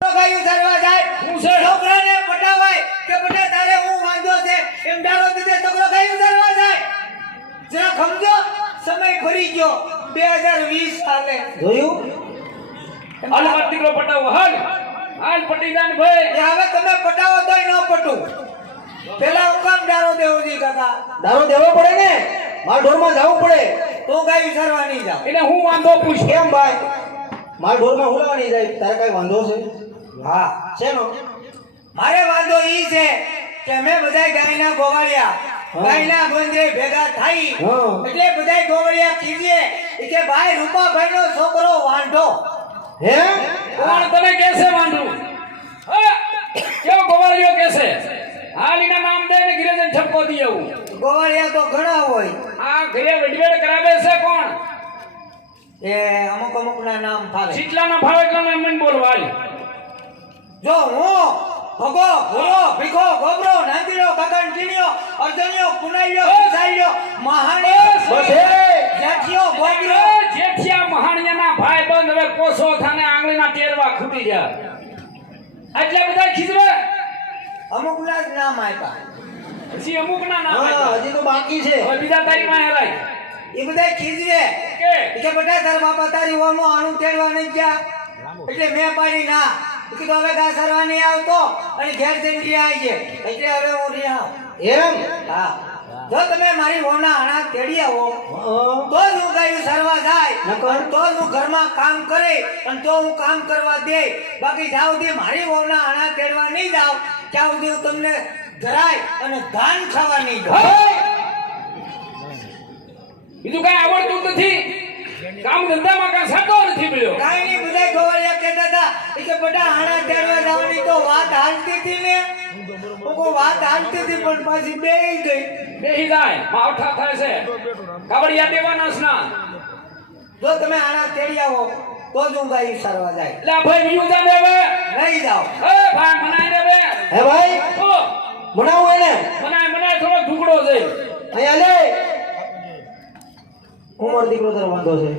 ગાયું સરવા જાય હું છે છોકરાને પટાવાય કે બટા તારે હું વાંધો છે એમ ડારો દીધે છોકરો ગાયું સરવા જાય જરા સમજો સમય ફરી ગયો 2020 સાલે જોયું હાલ માર દીકરો પટાવો હાલ હાલ પટી જાન ભાઈ એ હવે તમે પટાવો તોય ન પટું પેલા હું કામ ડારો દેવજી કાકા દારૂ દેવો પડે ને માર ઢોરમાં જવું પડે તો ગાયું સરવા નહીં જાવ એટલે હું વાંધો પૂછ કેમ ભાઈ માર ઢોરમાં હુલાવાની જાય તારે કઈ વાંધો છે હા શેનો મારે વાંધો ઈ છે કે અમે બધાય ગાયના ગોવાળિયા ગાયના ગોંદરે ભેગા થઈ હા. એટલે બધાય ગોવાળિયા કીધીએ કે ભાઈ રૂપાભાઈનો છોકરો વાંઢો હે કોણ તને કેસે વાંધું હા કેવો ગોવાળિયો કેસે હાલીના નામ દે ને ગિરેજન ઠપકો દી આવું ગોવાળિયા તો ઘણા હોય આ ઘરે વડવેડ કરાવે છે કોણ એ અમુક અમુક ના નામ થાય ચીટલાના ભાવ એટલાના મન બોલવા હાલ જો હું ભગો ભૂરો ભીખો ગોબરો નાંદીરો કાકણ ટીણીયો અર્જણિયો પુનાઈયો સાઈયો મહાણીયો બસ હે જાઠિયો ગોબરો જેઠિયા મહાણિયાના ભાઈ બંધ હવે કોસો થાને આંગળીના ટેરવા ખૂટી ગયા આટલા બધા ખીજવે અમુક ના જ નામ આપ્યા પછી અમુકના નામ હા આપ્યા. હજી તો બાકી છે હવે બીજા તારી માં હેલાય એ બધા ખીજવે કે કે બેટા તાર બાપા તારી ઓનો આણું તેડવા નહીં ગયા એટલે મેં પાડી ના કીધું હવે ગા સરવા નહીં આવતો અને ઘેર જઈને રી આવી છે એટલે હવે હું રી આવ એમ હા જો તમે મારી ઓના આણા તેડી આવો હા. તો જ હું ગાયું સરવા જાય નકર? અને તો જ હું ઘરમાં કામ કરે અને તો હું કામ કરવા દે બાકી જ્યાં સુધી મારી ઓના આણા તેડવા નહીં જાવ ત્યાં સુધી હું તમને જરાય અને ધાન ખાવા નહીં દઉં બીજું કઈ આવડતું નથી કામ ધંધામાં કઈ સાટો નથી મળ્યો કાઈ નહીં બધા ગોવાળિયા કહેતા હતા કે બેટા આણા તેડવા જવાની તો વાત હાલતી હતી ને હું કહું વાત હાલતી હતી પણ પાછી બેહી ગઈ બેહી જાય માવઠા થાય છે કાવડિયા દેવાના છે ના જો તમે આણા તેડી આવો તો જ હું ગાયું સરવા જાય લે ભાઈ બીજું જાને હવે નહીં જાઓ એ ભાઈ મનાઈ રે બે હે ભાઈ ઓ મનાવું એને મનાઈ થોડો ઢુકડો છે અહીંયા લે હું મારો દીકરો તારો વાંધો છે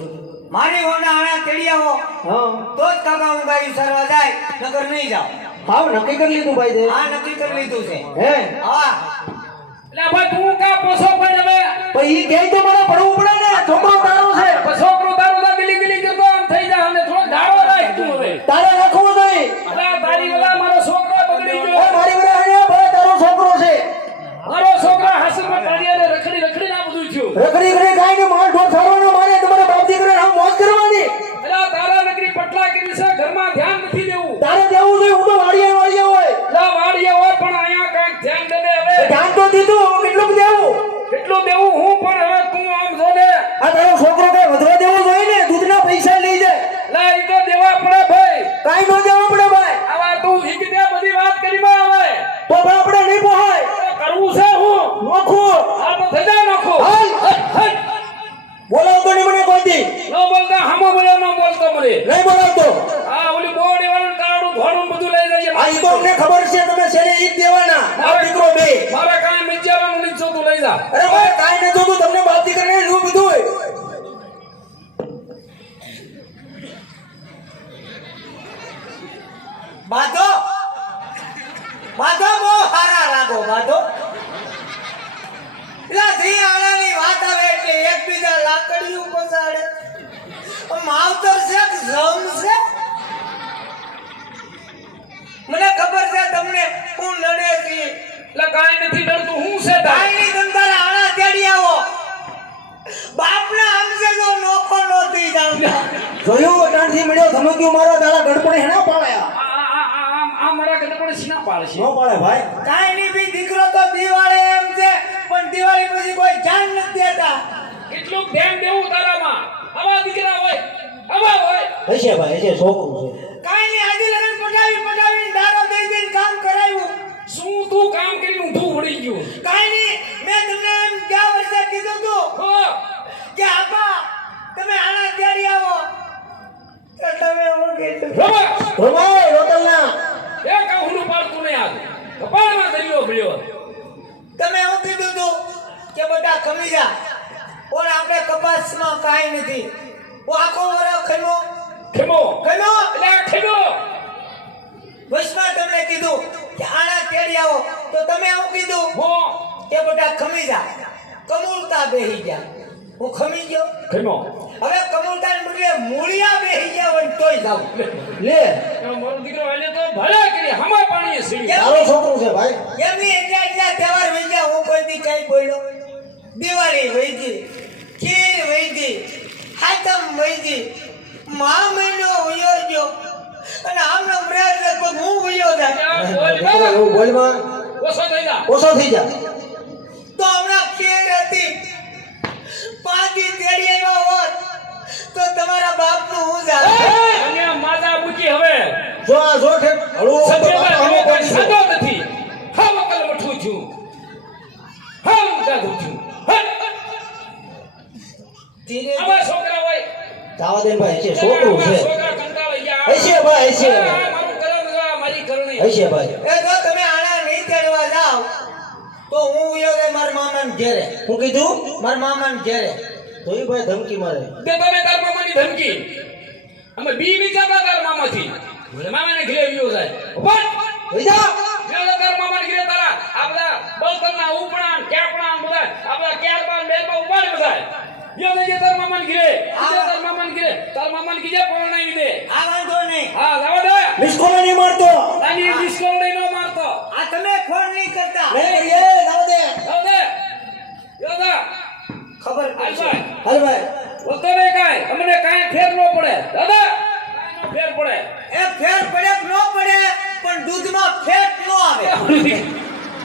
મારી ઓના આણા તેડી આવો હા તો જ કાકા હું ગાયું સરવા જાય નગર નહીં જાઓ હાવ નક્કી કરી લીધું ભાઈ તે આ નક્કી કરી લીધું છે હે હા લે ભાઈ તું કા પોસો પણ હવે પણ ઈ કહે તો મારે પડવું પડે ને છોકરો તારો છે છોકરો તારું દા ગલી ગલી કરતો આમ થઈ જા અને થોડો ધાડો રાખ તું હવે તારે રાખવું જોઈએ અલા તારી ઓલા મારો છોકરો બગડી એ ગયો મારી વડે અહીંયા ભાઈ તારો છોકરો છે મારો છોકરા હાસમાં ટાળીને રખડી ના બધું થયું રખડી કરી ગાયને માર ઢોર થવાનો મારે તમારે બાપ દીકરાને આમ મોજ કરવાની અલા તારા નગરી પટલા કરી છે ઘરમાં ધ્યાન નથી દેવું તારે દેવું જોઈએ હું તો વાડિયા હોય લા વાડીએ હોય પણ અહીંયા કાંઈક ધ્યાન દે ને હવે ધ્યાન તો દીધું કેટલું દેવું કેટલું દેવું હું પણ હવે તું આમ જો ને આ તારો છોકરો કઈ વધવા દેવું જોઈએ ને દૂધના પૈસા લઈ જાય લા ઈ તો દેવા પડે ભાઈ કાઈ ન દેવું પડે ભાઈ આવા તું હિક દે બધી વાત કરી માં આવે તો પણ આપણે નહીં પોહાય કરવું છે હું નોખું આ તો થઈ જાય નાખો હાલ બોલાવતો નહીં મને કોઈ દી ન બોલતા હામો બોલ્યો ન બોલતો મને નહીં બોલાવતો આ ઓલી બોડી વાળું કાળું ઘોડું બધું લઈ જઈએ આ ઈ તો અમને ખબર છે તમે શેને ઈ જ દેવાના બાપ દીકરો બે મારે કાંઈ મિજાવાનું નથી જોતું લઈ જા અરે ભાઈ કાઈ ન જોતું તમને બાપ દીકરાને રૂ બીધું હોય બાધો બાધો બહુ સારા લાગો બાધો પેલા ધી આણાની વાત આવે એટલે એકબીજા લાકડીયું પસાડે માવતર છે કે જમ છે મને ખબર છે તમને હું લડે છે એટલે કાંઈ નથી ડરતું હું છે તારે કાઈની ધંધા આણા તેડી આવો બાપના હમસે જો નોખો નોતી જાવ જોયું અટાણથી મળ્યો ધમક્યું મારો તારા ગણપણે હેના પાડ્યા આ મારા કદે પણ સીના પાડશે નો પાડે ભાઈ કાઈ ની બી દીકરો તો દિવાળે એમ છે પણ દિવાળી પછી કોઈ ધ્યાન નથી દેતા એટલું ધ્યાન દેવું તારામાં આવા દીકરા હોય આવા હોય હશે ભાઈ હશે છોકરું છે કાઈ ની આજે લગન પટાવી દારો દઈ દઈને કામ કરાવ્યું શું તું કામ કરીને ઊંધું વળી ગયું કાઈ ની મેં તમને એમ ગયા વર્ષે કીધું તું હો કે આપા તમે આણા તેડી આવો તો તમે હું કીધું રોવા ભાઈ રોતલના એ કાહુનું પાડતું નહીં આજ કપાળમાં દરિયો ભર્યો તમે હું કીધું તું કે બેટા ખમી જા પણ આપણે કપાસમાં કાઈ નથી હું આખો વરસ ખમો ખેમો ખમો એટલે ખેમો કે બેટા ખમી જા. કમૂળતા બેહી જા. હું ખમી ગયો. ખમો હવે કમૂળતાને બદલે મૂળિયા બેહી ગયા હોય ને તોય જાઉં. લે મારો દીકરો એટલે તો ભલે કરી હમા પાણીએ સીડી તારો છોકરો છે ભાઈ એમની એટલા તહેવાર વહી ગયા હું કોઈ દી કઈ બોલ્યો. દિવાળી વહી ગઈ, ખીર વહી ગઈ, હાતમ વહી ગઈ, મહા મહિનો વયો ગયો અને આમનો મૃત લગભગ હું વયો જાય. દીકરો એવું બોલમાં ઓછો થઈ જા ઓછો થઈ જા તો હમણાં ખીર હતી, પાછી તેડી આવ્યા હોત તો તમારા બાપનું હું જાય. અને માતા મૂકી હવે જો આ જો ઠેક હળવો સત્યમાં હળવો હવે કોઈ પડી સાદો નથી હા વકલ વઠું છું હા ઉગાધું છું ધીરે આવા છોકરા હોય જાવા દે ભાઈ છે છોકરું છે છોકરા કંટાળી ગયા હશે ભાઈ હશે હા, મારું કરમ જા, મારી કરણી હશે ભાઈ એ જો તમે આના નહીં તેડવા જાઓ તો હું વયો જાય મારા મામાને ઘેરે. હું કીધું મારા મામાને ઘેરે. તો એ ભાઈ ધમકી મારે તે તમે તાર મામાની ધમકી અમે બી વિચારતા તાર મામાથી ભલે મામાને ઘરે ગયો જાય પણ લઈ જા ગયો તાર મામાને ઘરે તારા આ બધા બળતરના ઉપણા કેપણા બધા આ બધા કેરબાન બેરબા ઉપાડે બધા ગયો જઈએ તાર મામાને ઘરે તાર મામાને ઘરે તાર મામાને કીજે પરણાવી દે આ વાંધો નહીં. હા જવા દે મિસકોલ નહીં મારતો તાની ડિસ્કોલ લઈ નો મારતો આ તમે ફોન નહીં કરતા. નહીં કરીએ જાવા દે જવા દે જવા દે ખબર હાલ પડશે. ભાઈ હાલ ભાઈ બોલતો નહીં કાંઈ અમને કાંઈ ફેર ન પડે દાદા કાંઈ નો ફેર પડે એ ફેર પડે કે ન પડે પણ દૂધમાં ફેટ ન આવે.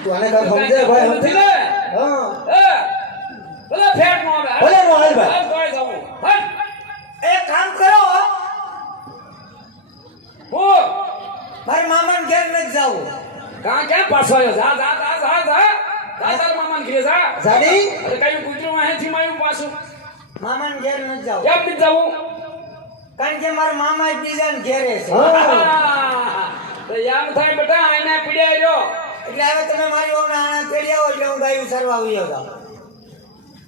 તું આને કાંઈ સમજે ભાઈ સમજે નથી ને? હા એ, ભલે ફેર નો આવે ભલે નો હાલ ભાઈ. હાલ તોય જાઉં. હાલ. એક કામ કરો, હું મારા મામાને ઘેર નથી જાવું. ક્યાં પાછો આવ્યો જા જા જા જા જા જા તાર મામાને ઘરે જા જાડી અરે કયું કૂતરું અહીંથી માર્યું પાછું મામાને ઘેર નથી જાવું. કેમ નથી જવું કારણ કે મારા મામા જ બીજાને ઘેરે છે. હા તો યાદ થાય બેટા એને પીડ્યા રહ્યો એટલે હવે તમે મારી વહુના આણા તેડી આવો એટલે હું ગાયું સરવા વયો જાઉં.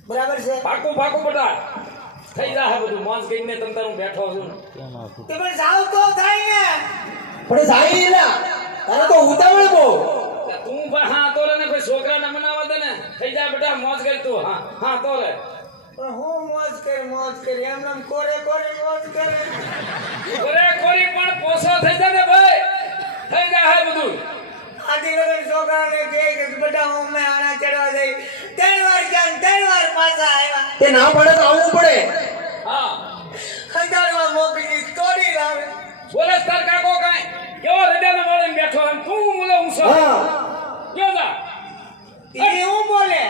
બરાબર છે? પાકું પાકું બેટા થઈ જા બધું મોજ કરીને તમ તારું બેઠો છું તે પણ જાવ તો થાય ને. પણ જાય ના તારે તો ઉતાવળ બહુ તું પણ હા તો રે ને કોઈ છોકરાને મનાવા દે ને થઈ જા બેટા મોજ કર તું હા હા તો રે પણ હું મોજ કરી એમ નામ કોરે મોજ કરે. અરે કોરી પણ પોસો થઈ જા ને ભાઈ થઈ જા હે બધું આથી લગન છોકરાને કહે કે બેટા હું મેં આણા ચડવા જઈ 3 વાર ગયા ને 3 વાર પાછા આવ્યા. તે ના પડે તો આવવું પડે હા ખંડાળમાં મોકલી તોડી લાવે. બોલે તાર કાકો કાઈ કેવો હૃદયને વાળીને બેઠો એમ તું બોલે હું છો હા કેવો જા એ હું બોલે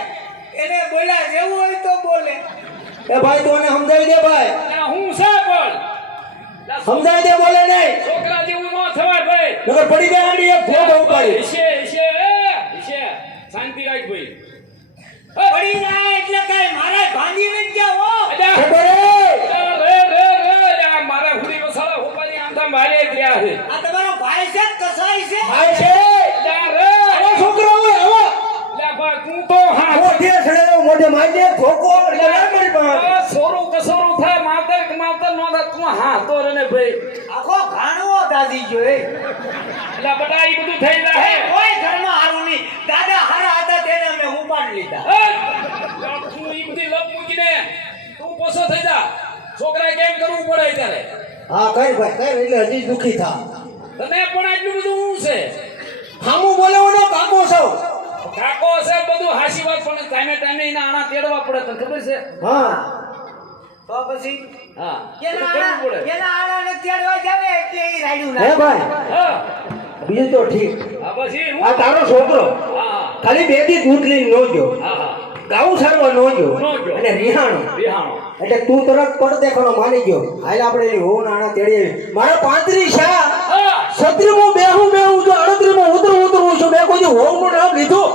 એને બોલ્યા જેવું હોય તો બોલે. એ ભાઈ તું આને સમજાવી દે ભાઈ આ હું છે પણ સમજાવી દે બોલે નહીં છોકરા જેવું ન થવાય ભાઈ નકર પડી જાય આંડી એક ફોટો ઉપાડી છે શાંતિ રાખ ભાઈ પડી જાય એટલે કઈ મારે ભાંગી નથી જાવ. અજા છોકરો રે રે રે આ મારા હુડી વસાળા હોપાની આંધા મારે ગયા છે આ તમારો ભાઈ છે કે કસાઈ છે? ભાઈ છે અજા રે આવો છોકરો હોય આવો લે ભાઈ તું તો હા મોઢે સડેલો મોઢે મારજે ધોકો એટલે ના મરી પાસ આ સોરું કસોરું થાય માવતર કે માવતર નો થાય તું હા તો રે ને ભાઈ આખો ઘાણવો દાદી જોઈ. એટલે બટા ઈ બધું થઈ જાય કોઈ ઘરમાં હારું નહીં. દાદા હારા હતા તેને અમે ઉપાડી લીધા. તું ઈ બધી લપ મૂકીને તું પોસો થઈ જા છોકરાએ કેમ કરવું પડે ત્યારે હા કઈ ભાઈ કઈ એટલે હજી દુખી થા તને પણ આટલું બધું હું છે હામું બોલેવાનો કાકો સૌ કાકો છે બધું હાસી વાત પણ ટાઈમે એના આણા તેડવા પડે તને ખબર છે હા તો પછી હા એના કરવું આણા- પડે એના આણાને તેડવા જાવે એટલે ઈ રાડ્યું હે ના. ભાઈ હા બીજું તો ઠીક હા પછી હું આ તારો છોકરો હા ખાલી 2 દી દૂધ લઈને નો ગયો હા હા ગાઉ સારવા નો ગયો નો ગયો. અને રિહાણો બિહાણો એટલે તું તરત પડ દેખાનો માની ગયો હાલ આપણે એની હોવ નાણા તેડી આવી મારા 35 શા હા 36 બેહું જો 38 ઉતરું છું મેં કોઈ હોવ નું નામ લીધું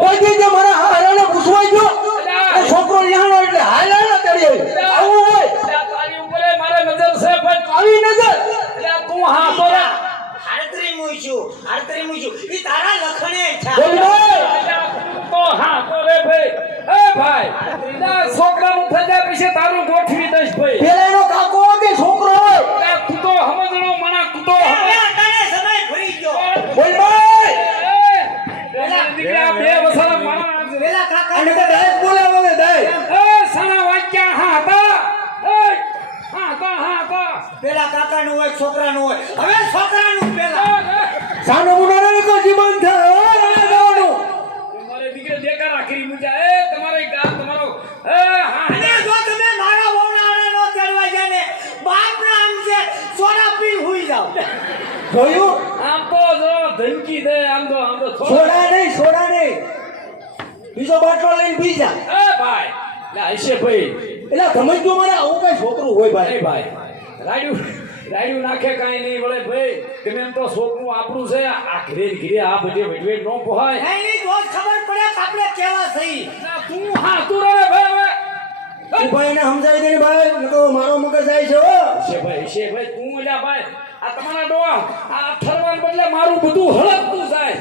કોઈ દી જે મારા હારાને પૂછવાઈ ગયો એ છોકરો રિહાણો એટલે હાલ તેડી આવી આવું હોય તારી ઉપર મારે નજર છે ભાઈ આવી નજર એટલે તું હા તો રે હાડત્રી મૂઈશું. ઈ તારા લખણે છે. બોલ ભાઈ તો હા તો રે ભાઈ એ ભાઈ છોકરાનું થઈ જાય પછી તારું ગોઠવી દઈશ ભાઈ પેલા એનો કાકો હોય કે છોકરો હોય તું તો સમજણો મણા તું તો હવે અટાણે સમય ભરી ગયો. બોલ ભાઈ દીકરા બે વસારા માણસ જોયું આમ તો જો ધમકી દે આમ તો થોડો સોડા નહીં બીજો બાટલો લઈને પી જા એ ભાઈ લે હશે ભાઈ એટલે સમજજો મને આવું કઈ છોકરું હોય ભાઈ એ ભાઈ રાડ્યું નાખે કાંઈ નહીં વળે ભાઈ તમે એમ તો છોકરું આપણું છે આ ઘરે આ બધે વડવેડ નો પોહાય એની રોજ ખબર પડે કે આપણે કેવા થઈ. ના, તું હા તું રે ભાઈ હવે તું ભાઈ એને સમજાવી દે ને ભાઈ નકર મારો મગજ જાય છે હો છે ભાઈ તું એલા ભાઈ આ તમારા ડોહા આ ઠરવાન બદલે મારું બધું હળકતું જાય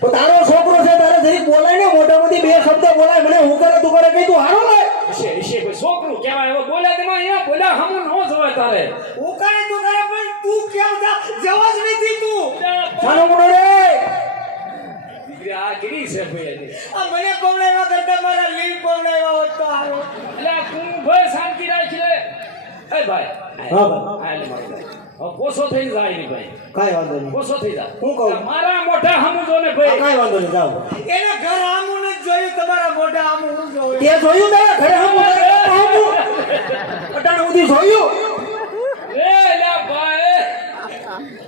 તો તારો છોકરો છે તારે જરી બોલાય ને મોટામાંથી બે શબ્દ બોલાય મને હું કરે તું કરે કઈ તું હારો લાય છે ભાઈ છોકરું કહેવાય હવે બોલ્યા તેમાં અહીંયા બોલ્યા હમું ન જોવાય તારે હું કરે તું કરે પણ તું કેમ જવા જ નથી તું. સાનો મોટો રે દીકરી આ ગીરી છે ભાઈ હજી. આ મને પવડાવ્યા કરતા મારા લીલ પવડાવ્યા હોત તો હારું. એટલે તું ભાઈ શાંતિ રાખી લે એ ભાઈ હા ભાઈ. હા એટલે મારો ભાઈ હવે પોસો થઈ જાય ને ભાઈ કાઈ વાંધો નહીં પોસો થઈ જાય હું કહું? મારા મોઢા હમું જો ને ભાઈ કાઈ વાંધો નહીં જાઓ એને ઘર આમું નથી જોયું, તમારા મોઢા આમું હું જોયું. તે જોયું તારા ઘરે હમ અટાણ સુધી જોયું એ લે ભાઈ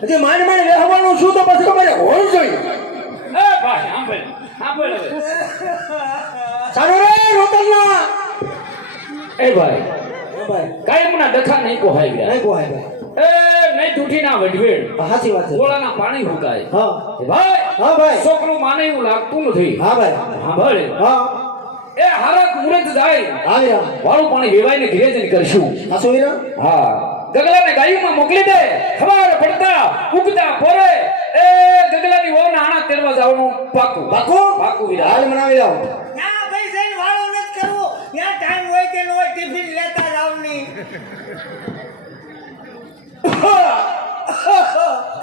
હજી માંડ રહેવાનું શું તો પછી તમારે હોવું જોઈએ એ ભાઈ આમ ભાઈ હવે સારું રે રોતલના એ ભાઈ ભાઈ કાયમના ડખા નહીં પોહાય ગયા નહીં પોહાય ભાઈ એ નહીં તૂટી ના વઢવેડ સાચી વાત છે ગોળાના પાણી હુકાય હા એ ભાઈ હા ભાઈ છોકરું માને એવું લાગતું નથી હા ભાઈ હા ભાઈ હા એ હારક મુરત જાય આવ્યા વાળું પાણી વેવાઈને ઘરે જઈને કરશું આ સોયરા હા ગગલાને ગાયુમાં મોકલી દે ખબર પડતા ઉગતા પોરે એ ગગલાની વહુના આણા તેડવા જવાનું પાકું પાકું વિરા હાલ મનાવી આવો ના ભાઈ જઈને વાળો નથી કરવો. ત્યાં ટાઈમ હોય કે ન હોય ટિફિન લેતા જાવ નહીં.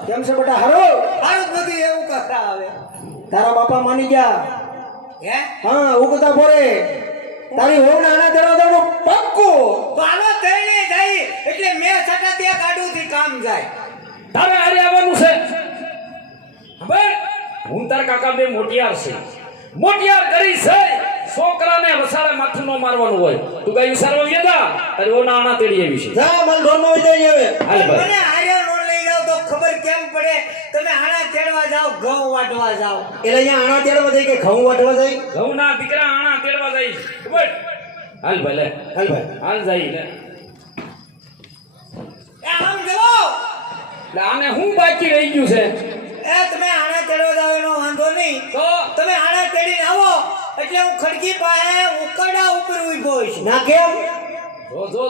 કેમ છે બેટા હારો હારું બધું એવું કરતા આવે. તારા બાપા માની ગયા હે હા ઉગતા પોરે તારી હોવના આના દરવાજાનો પાક્કું તો આનો થઈને જાય એટલે મેં છટા ત્યાં ગાડુથી કામ જાય. તારે હારે આવવાનું છે ભાઈ હું તાર કાકા બે મોટિયાર છે મોટિયાર કરી છે છોકરાને વસાડે માથું ન મારવાનું હોય તું કઈ વિચારવા ગયા અરે ઓના આણા તેડી આવી છે જા મન ડોનો હોય જઈ હવે હાલ ભાઈ મને હાર્યો નો લઈ જાવ તો ખબર કેમ પડે. તમે આણા તેડવા જાવ, ઘઉં વાટવા જાવ. એટલે અહીંયા આણા તેડવા જાય કે ઘઉં વાટવા જાય ઘઉંના દીકરા આણા તેડવા જાય ખબર હાલ ભાઈ લે હાલ ભાઈ હાલ જાય લે એ આમ જુઓ, એટલે આને હું બાકી રહી ગયું છે એ તમે આણા તેડવા જાવ એનો વાંધો નહીં. તો તમે આણા તેડીને આવો એટલે હું ખડકી પાસે ઉકરડા ઉપર ઊભો હોઈશ. ના કેમ જો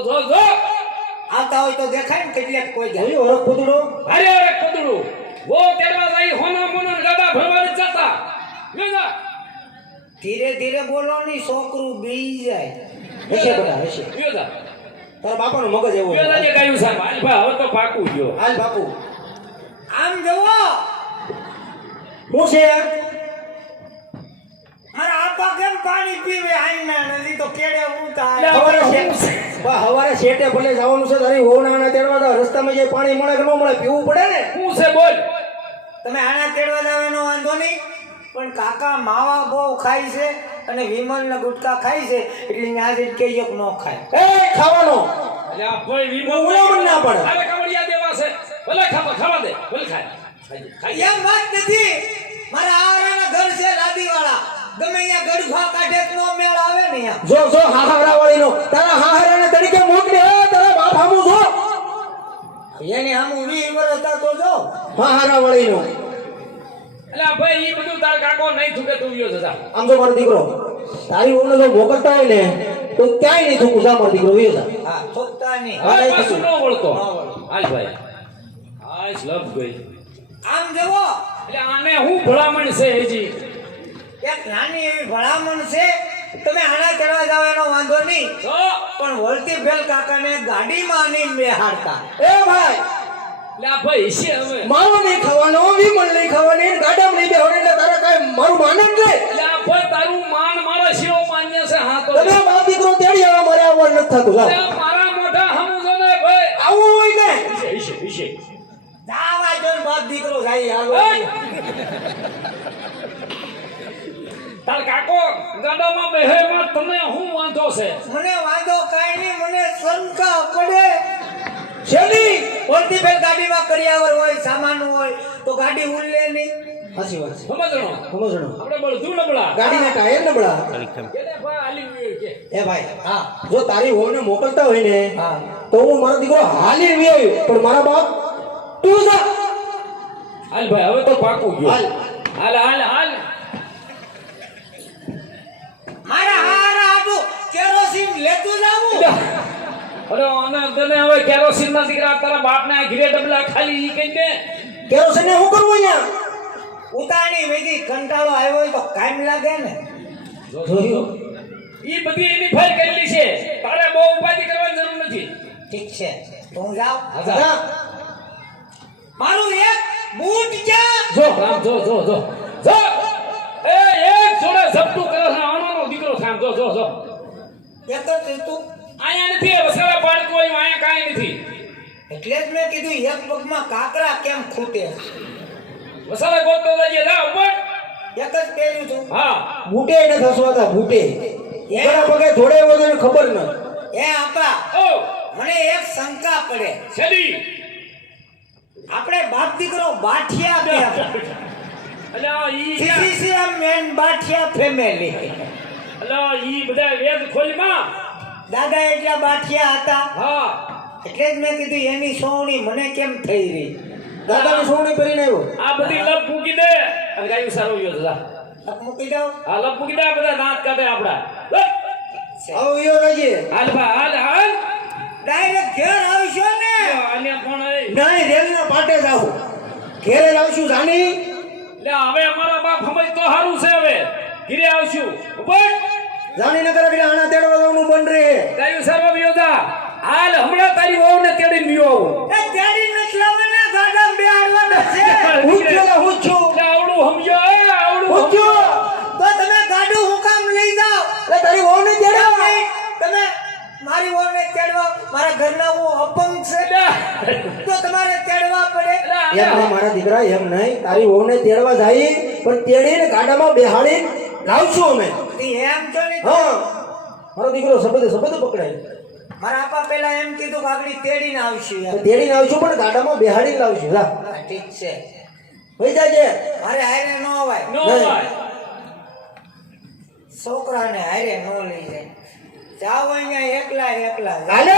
આવતા હોય તો દેખાય ને કેટલેક કોઈ જાય. જોયું ઓળખ પુતળો અરે અરે પતડું વો તેડવા જાય હોના મોના ગાડા ભરવાની જતા લેજા ધીરે ધીરે બોલો ની, છોકરું બી જાય. હશે બેટા હશે લેજા તારા બાપાનું મગજ એવું લેજા જે ગાયું સાહેબ હાલ ભાઈ હવે તો પાકું ગયો હાલ બાપુ આમ જુઓ, હું છે મારા આપા કેમ પાણી પીવે આઈના નથી તો કેડે હું થાય. હવારે હવારે શેઠે ભલે જવાનું છે તારી હોવના આના તેડવા જાવ રસ્તામાં જે પાણી મળે કે ન મળે પીવું પડે ને હું છે બોલ તમે આણા તેડવા જાવ એનો વાંધો નહીં, પણ કાકા માવા બહુ ખાય છે અને વિમલ ને ગુટકા ખાય છે એટલે ત્યાં જઈને કહીએ કે ન ખાય. એ ખાવાનો એટલે આ ભાઈ વીમો ઉલામણ ના પડે. અરે કવડિયા દેવા છે ભલે ખાવા દે ભલે ખાય ખાઈ એમ વાત નથી. મારા આરાના ઘર છે લાદીવાળા, ગમે અહીંયા ગડફા કાઢે તો નો મેળ આવે ને અહીંયા. જો હાહારા વાળીનો તારા હાહારાને તરીકે મોકલી હે તારા બાપ હામું જો એની આમ 20 વર્ષ હતા તો જો હાહારા વાળીનો એટલે આ ભાઈ ઈ બધું તાર કાકો નહીં થુકે તું વિયો જતા આમ જો મારો દીકરો તારી ઓને જો મોકલતા હોય ને તો ક્યાંય નહીં થૂકું જા મારો દીકરો વિયો જા હા થોકતા નહીં. હવે પાછું ન વળતો ન વળતો. હાલ ભાઈ આઈસ લવ ગઈ આમ જુઓ, એટલે આને હું ભલામણ છે હજી એક નાની એવી ભલામણ છે. તમે આણા ચડવા જાવ એનો વાંધો નહીં, તો પણ વળતી ફેલ કાકાને ગાડીમાં નહીં બેહાડતા. એ ભાઈ એટલે આ ભાઈ છે હવે મારો નહીં ખાવાનો વિમલ નહીં ખાવાની ગાડામાં નહીં બેહવાની એટલે તારે કાંઈ મારું માને જ નહીં એટલે આ ભાઈ તારું માન મારા શિરો માન્ય છે હા તો તમે બાપ દીકરો તેડી આવો મારે આવવાનું નથી થતું જાઓ એટલે મારા મોઢા હમું જો ને ભાઈ આવું હોય ને વિશે જાવા જો ને બાપ દીકરો જાય હાલો. તાર કાકો ગાડામાં બેહેમાં તને હું વાંધો છે મને વાંધો કાંઈ નહીં, મને શંકા પડે. શેની ઓલતી ફેર ગાડીમાં કરિયાવર હોય સામાન હોય તો ગાડી ઉલ્લે નહીં. સાચી વાત છે. સમજણો સમજણો. આપણે બળધું નબળા ગાડીના ટાયર નબળા. એને ભાઈ હાલી ગયું કે એ ભાઈ હા જો તારી વહુને મોકલતા હોય ને હા તો હું મારો દીકરો હાલી આવ્યો પણ મારા બાપ તું જા હાલ ભાઈ હવે તો પાકું ગયું હાલ. હાલ હાલ હાલ મારા હારા આટું કેરોસીન લેતું જાવું. અરે અને તને હવે કેરોસીન ના દીકરા તારા બાપને આ ઘીરે ડબલા ખાલી ઈ કઈ દે કેરોસીન ને હું કરવું અહીંયા ઉતાણી વેગી કંટાળો આવ્યો હોય તો કાયમ લાગે ને. જોયું ઈ બધી એની ફાઇલ કરેલી છે તારે બહુ ઉપાધિ કરવાની જરૂર નથી ઠીક છે તો હું જાઉં. જા. મારું એક બૂટ ક્યાં? જો રામ જો જો જો જો એ એક જોડે ઝપટું કરે છે આનો દીકરો સામ જો જો જો એક જ તું. આયા નથી વસાવા પાડકો હોય આયા કાંઈ નથી એટલે જ મેં કીધું એક પગમાં કાકરા કેમ ખૂટે. વસાવા ગોતતો જઈએ જા ઉપર એક જ પહેર્યું છું. હા બૂટે ને થસવાતા બૂટે એના પગે થોડે વગર ખબર ન એ આપણા ઓ મને એક શંકા પડે. છેડી આપણે બાપ દીકરો બાઠિયા બે અલ્યા ઈ સીસીસીએમ મેન બાઠિયા ફેમિલી. અલ્યા ઈ બધા વેદ ખોલીમાં દાદા એટલા બાઠિયા હતા હા એટલે જ મેં કીધું એની સોવણી મને કેમ થઈ રહી. દાદાની સોવણી પહેરીને આવ્યો આ બધી લપ મૂકી દે અને ગાયું સારું ગયો જા લપ મૂકી દઉં. આ લપ મૂકી દે આ બધા દાંત કાઢે આપડા આવો યો રજી હાલ ભા હાલ હાલ ડાયરેક્ટ ઘેર આવશો ને. અને પણ એ નહીં રેલના પાટે જાવ ઘેરે લાવશું જાની લે હવે અમારા બાપ સમજ તો સારું છે હવે ઘીરે આવશું ઉપર જાની નગર એટલે આના તેડવા જવાનું બંધ રહે ગાયું સારું આવ્યો જા હાલ હમણાં તારી વહુને તેડીને લ્યો એ તેડી નથી લાવવાના ગાડા બેહાડવાના છે. હું જ છું, હું જ છું એટલે આવડું સમજો એ આવડું હું જ છું. તો તમે ગાડું હું કામ લઈ જાઓ. એટલે તારી વહુને તેડવા તમે મારી વહુને તેડવા મારા ઘરના હું અપંગ છે તો તમારે તેડવા પડે. એમ નહીં મારા દીકરા એમ નહીં તારી વહુને તેડવા જાય પણ તેડીને ગાડામાં બેહાડીને લાવશું અમે એમ તો નહીં. હા મારો દીકરો સબદે પકડાય મારા આપા પેલા એમ કીધું કે આગળ તેડીને આવશું તો એમ. તેડીને આવશું પણ ગાડામાં બેહાડીને લાવશું લા હા, ઠીક છે. વઈ જાજે મારે હારે ન અવાય. નો ભાઈ છોકરાને હારે ન લઈ જાય. જાઓ અહીંયા એકલા એકલા. હાલે